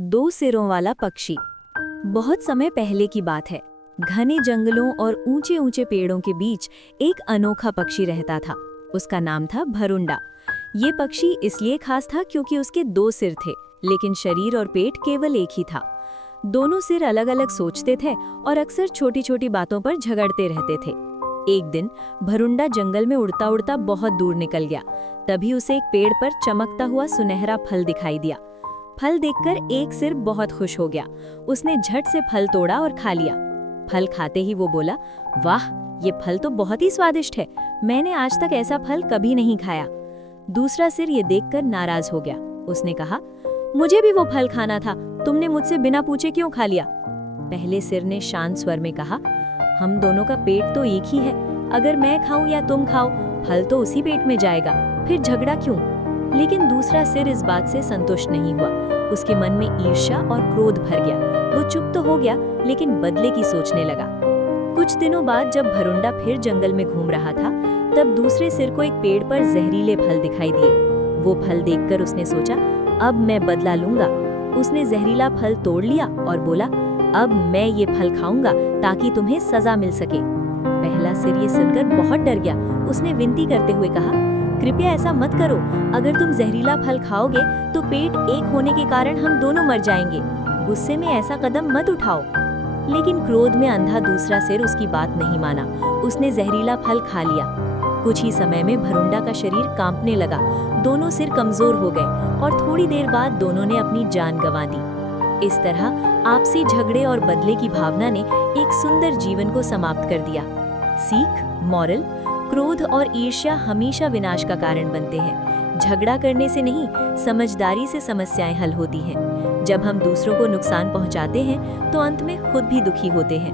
दो सिरों वाला पक्षी। बहुत समय पहले की बात है। घने जंगलों और ऊंचे ऊंचे पेड़ों के बीच एक अनोखा पक्षी रहता था। उसका नाम था भरुंडा। ये पक्षी इसलिए खास था क्योंकि उसके दो सिर थे, लेकिन शरीर और पेट केवल एक ही था। दोनों सिर अलग अलग सोचते थे और अक्सर छोटी छोटी बातों पर झगड़ते रहते थे। एक दिन भरुंडा जंगल में उड़ता उड़ता बहुत दूर निकल गया। तभी उसे एक पेड़ पर चमकता हुआ सुनहरा फल दिखाई दिया। फल देखकर एक सिर बहुत खुश हो गया। उसने झट से फल तोड़ा और खा लिया। फल खाते ही वो बोला, वाह, ये फल तो बहुत ही स्वादिष्ट है। मैंने आज तक ऐसा फल कभी नहीं खाया। दूसरा सिर ये देखकर नाराज हो गया। उसने कहा, मुझे भी वो फल खाना था, तुमने मुझसे बिना पूछे क्यों खा लिया? पहले सिर ने शांत स्वर में कहा, हम दोनों का पेट तो एक ही है। अगर मैं खाऊं या तुम खाओ, फल तो उसी पेट में जाएगा, फिर झगड़ा क्यों? लेकिन दूसरा सिर इस बात से संतुष्ट नहीं हुआ। उसके मन में ईर्ष्या और क्रोध भर गया। वो चुप तो हो गया, लेकिन बदले की सोचने लगा। कुछ दिनों बाद जब भरुंडा फिर जंगल में घूम रहा था, तब दूसरे सिर को एक पेड़ पर जहरीले फल दिखाई दिए। वो फल देखकर उसने सोचा, अब मैं बदला लूंगा। उसने जहरीला फल तोड़ लिया और बोला, अब मैं ये फल खाऊंगा ताकि तुम्हें सजा मिल सके। पहला सिर ये सुनकर बहुत डर गया। उसने विनती करते हुए कहा, कृपया ऐसा मत करो। अगर तुम जहरीला फल खाओगे तो पेट एक होने के कारण हम दोनों मर जाएंगे। गुस्से में ऐसा कदम मत उठाओ। लेकिन क्रोध में अंधा दूसरा सिर उसकी बात नहीं माना। उसने जहरीला फल खा लिया। कुछ ही समय में भरुंडा का शरीर कांपने लगा। दोनों सिर कमजोर हो गए और थोड़ी देर बाद दोनों ने अपनी जान गंवा दी। इस तरह आपसी झगड़े और बदले की भावना ने एक सुंदर जीवन को समाप्त कर दिया। सीख, मॉरल, क्रोध और ईर्ष्या हमेशा विनाश का कारण बनते हैं। झगड़ा करने से नहीं, समझदारी से समस्याएं हल होती हैं। जब हम दूसरों को नुकसान पहुंचाते हैं तो अंत में खुद भी दुखी होते हैं।